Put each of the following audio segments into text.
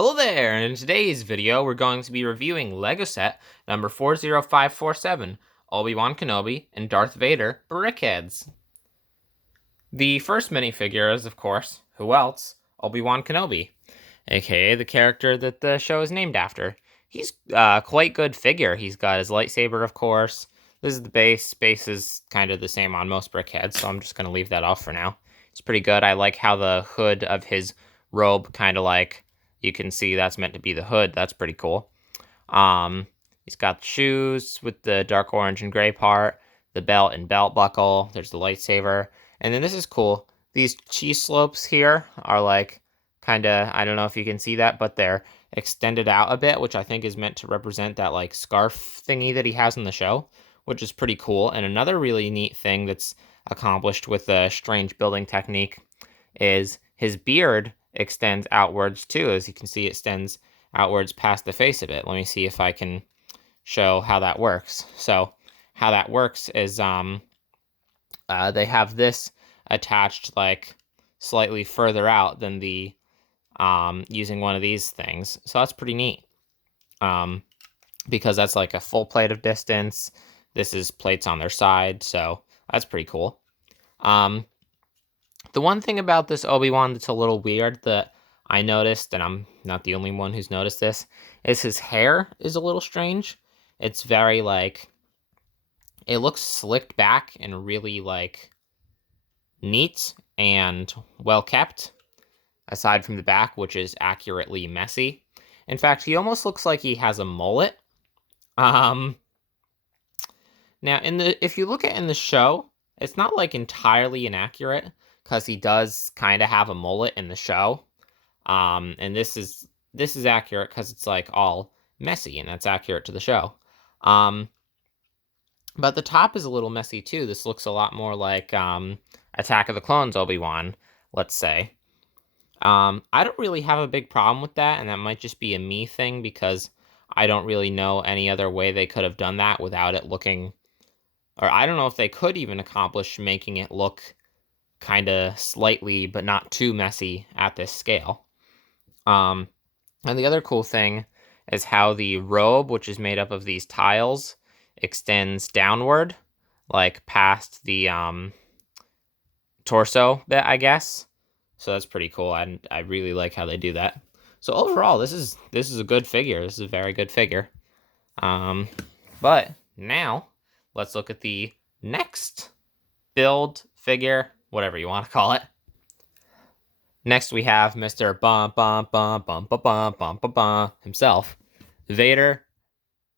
Hello there, and in today's video we're going to be reviewing LEGO set number 40547, Obi-Wan Kenobi and Darth Vader brickheadz. The first minifigure is, of course, who else? Obi-Wan Kenobi, aka the character that the show is named after. He's quite good figure. He's got his lightsaber, of course. This is the base. Base is kind of the same on most brickheads, so I'm just going to leave that off for now. It's pretty good. I like how the hood of his robe kind of like, you can see that's meant to be the hood. That's pretty cool. He's got the shoes with the dark orange and gray part, the belt and belt buckle. There's the lightsaber. And then this is cool. These cheese slopes here are like kind of, I don't know if you can see that, but they're extended out a bit, which I think is meant to represent that like scarf thingy that he has in the show, which is pretty cool. And another really neat thing that's accomplished with a strange building technique is his beard extends outwards too. As you can see, it extends outwards past the face of it. Let me see if I can show how that works. So how that works is they have this attached like slightly further out than the using one of these things. So that's pretty neat because that's like a full plate of distance. This is plates on their side, so that's pretty cool. The one thing about this Obi-Wan that's a little weird that I noticed, and I'm not the only one who's noticed this, is his hair is a little strange. It's very like, it looks slicked back and really like neat and well kept, aside from the back, which is accurately messy. In fact, he almost looks like he has a mullet. Now if you look at in the show, it's not like entirely inaccurate, because he does kind of have a mullet in the show. And this is accurate because it's like all messy, and that's accurate to the show. But the top is a little messy too. This looks a lot more like Attack of the Clones Obi-Wan, let's say. I don't really have a big problem with that, and that might just be a me thing because I don't really know any other way they could have done that without it looking, or I don't know if they could even accomplish making it look kind of slightly but not too messy at this scale. And the other cool thing is how the robe, which is made up of these tiles, extends downward, like past the torso bit, I guess. So that's pretty cool. I really like how they do that. So overall, this is a good figure. This is a very good figure. But now let's look at the next build figure, whatever you want to call it. Next, we have Mr. Bum Bum Bum Bum Bum Bum Bum Bum Bum himself. Vader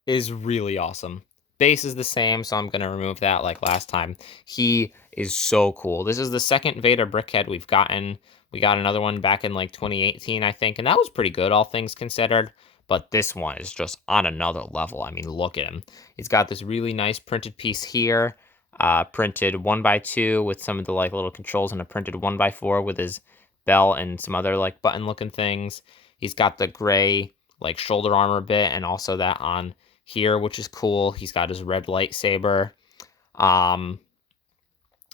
is really awesome. Base is the same, so I'm going to remove that like last time. He is so cool. This is the second Vader brickhead we've gotten. We got another one back in like 2018, I think, and that was pretty good, all things considered. But this one is just on another level. I mean, look at him. He's got this really nice printed piece here, printed 1x2 with some of the like little controls, and a printed 1x4 with his belt and some other like button looking things. He's got the gray like shoulder armor bit and also that on here, which is cool. He's got his red lightsaber.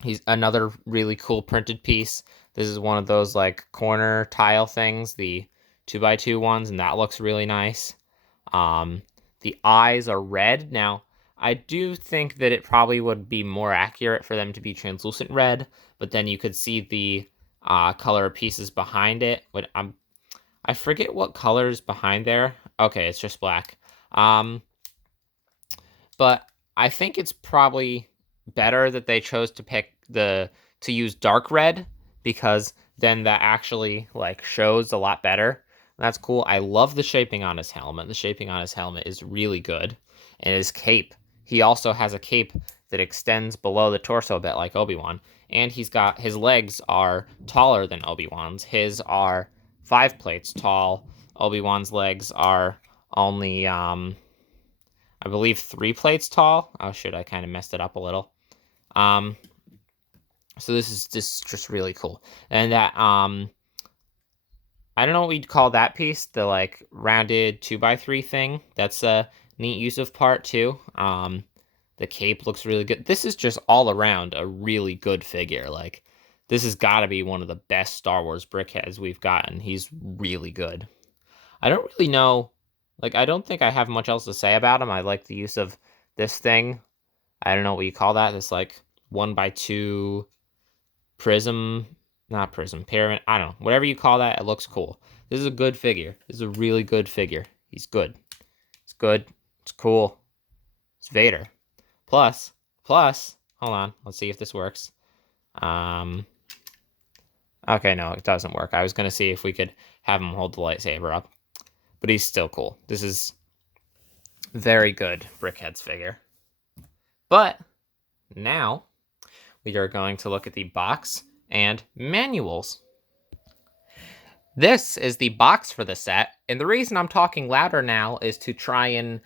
He's another really cool printed piece. This is one of those like corner tile things, the 2x2 ones, and that looks really nice. The eyes are red. Now, I do think that it probably would be more accurate for them to be translucent red, but then you could see the color pieces behind it. But I forget what color is behind there. Okay, it's just black. But I think it's probably better that they chose to pick to use dark red, because then that actually like shows a lot better. That's cool. I love the shaping on his helmet. The shaping on his helmet is really good. And his cape. He also has a cape that extends below the torso a bit like Obi-Wan. And his legs are taller than Obi-Wan's. His are 5 plates tall. Obi-Wan's legs are only, I believe 3 plates tall. Oh shit, I kind of messed it up a little. So this is just really cool. And that, I don't know what we'd call that piece, the like rounded 2x3 thing. That's a neat use of part too. The cape looks really good. This is just all around a really good figure. Like, this has got to be one of the best Star Wars brickheads we've gotten. He's really good. I don't really know, like, I don't think I have much else to say about him. I like the use of this thing. I don't know what you call that. This, like, 1x2 prism, not prism, pyramid. I don't know. Whatever you call that, it looks cool. This is a good figure. This is a really good figure. He's good. It's good. It's cool. It's Vader. Plus, hold on. Let's see if this works. Okay, no, it doesn't work. I was going to see if we could have him hold the lightsaber up. But he's still cool. This is very good brickheadz figure. But now we are going to look at the box and manuals. This is the box for the set, and the reason I'm talking louder now is to try and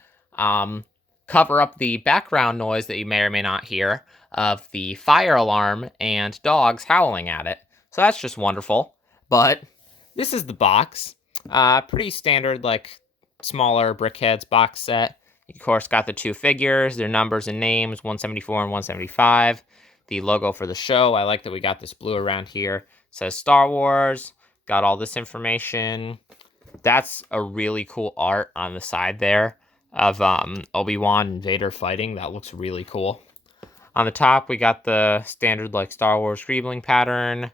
cover up the background noise that you may or may not hear of the fire alarm and dogs howling at it. So that's just wonderful. But this is the box. Pretty standard, like, smaller brickheadz box set. You, of course, got the two figures, their numbers and names, 174 and 175. The logo for the show, I like that we got this blue around here. It says Star Wars. Got all this information. That's a really cool art on the side there of Obi-Wan and Vader fighting. That looks really cool. On the top, we got the standard, like, Star Wars greebling pattern,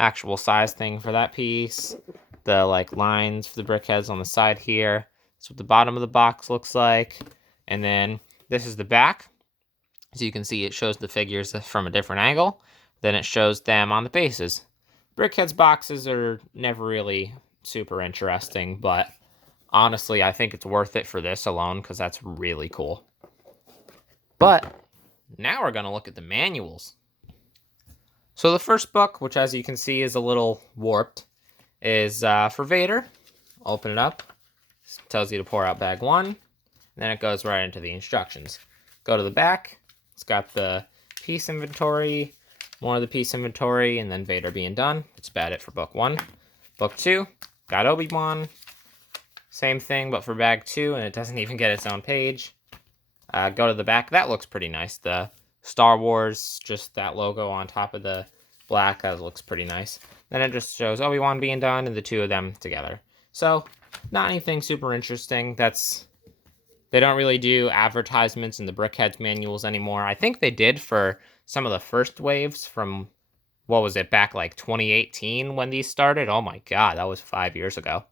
actual size thing for that piece, the, like, lines for the brickheads on the side here. That's what the bottom of the box looks like. And then this is the back. So you can see it shows the figures from a different angle. Then it shows them on the bases. Brickheadz boxes are never really super interesting, but honestly, I think it's worth it for this alone because that's really cool. But now we're going to look at the manuals. So the first book, which as you can see is a little warped, is for Vader. Open it up. It tells you to pour out bag 1. And then it goes right into the instructions. Go to the back. It's got the piece inventory, more of the piece inventory, and then Vader being done. It's about it for book 1. Book 2, got Obi-Wan. Same thing, but for bag 2, and it doesn't even get its own page. Go to the back. That looks pretty nice. The Star Wars, just that logo on top of the black, that looks pretty nice. Then it just shows Obi-Wan being done and the two of them together. So, not anything super interesting. They don't really do advertisements in the brickheadz manuals anymore. I think they did for some of the first waves from, what was it, back like 2018 when these started? Oh my god, that was 5 years ago.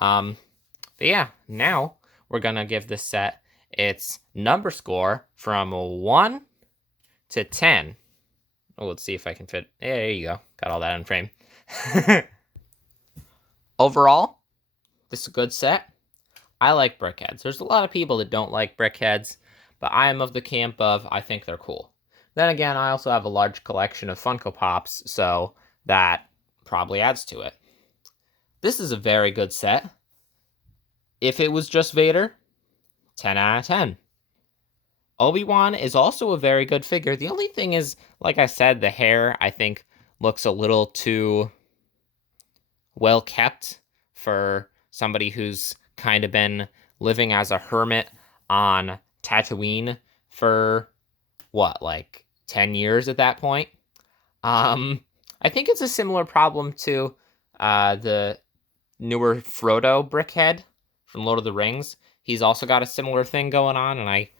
But yeah, now we're going to give this set its number score from 1 to 10. Oh, let's see if I can fit. Yeah, there you go. Got all that in frame. Overall, this is a good set. I like brickheadz. There's a lot of people that don't like brickheadz, but I am of the camp of I think they're cool. Then again, I also have a large collection of Funko Pops, so that probably adds to it. This is a very good set. If it was just Vader, 10 out of 10. Obi-Wan is also a very good figure. The only thing is, like I said, the hair, I think, looks a little too well kept for somebody who's kind of been living as a hermit on Tatooine for, what, like 10 years at that point? I think it's a similar problem to the newer Frodo brickhead from Lord of the Rings. He's also got a similar thing going on, and I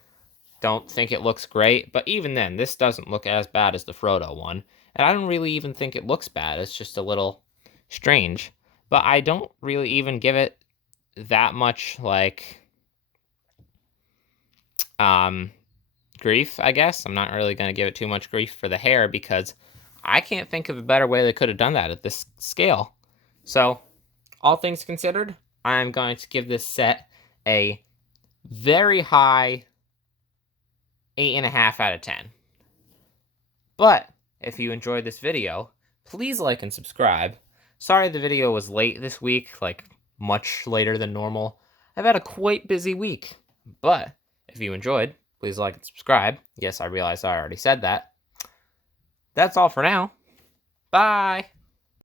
don't think it looks great. But even then, this doesn't look as bad as the Frodo one. And I don't really even think it looks bad. It's just a little strange. But I don't really even give it that much, like, grief, I guess. I'm not really going to give it too much grief for the hair because I can't think of a better way they could have done that at this scale. So, all things considered, I'm going to give this set a very high 8.5 out of 10. But if you enjoyed this video, please like and subscribe. Sorry the video was late this week, like much later than normal. I've had a quite busy week. But if you enjoyed, please like and subscribe. Yes, I realize I already said that. That's all for now. Bye!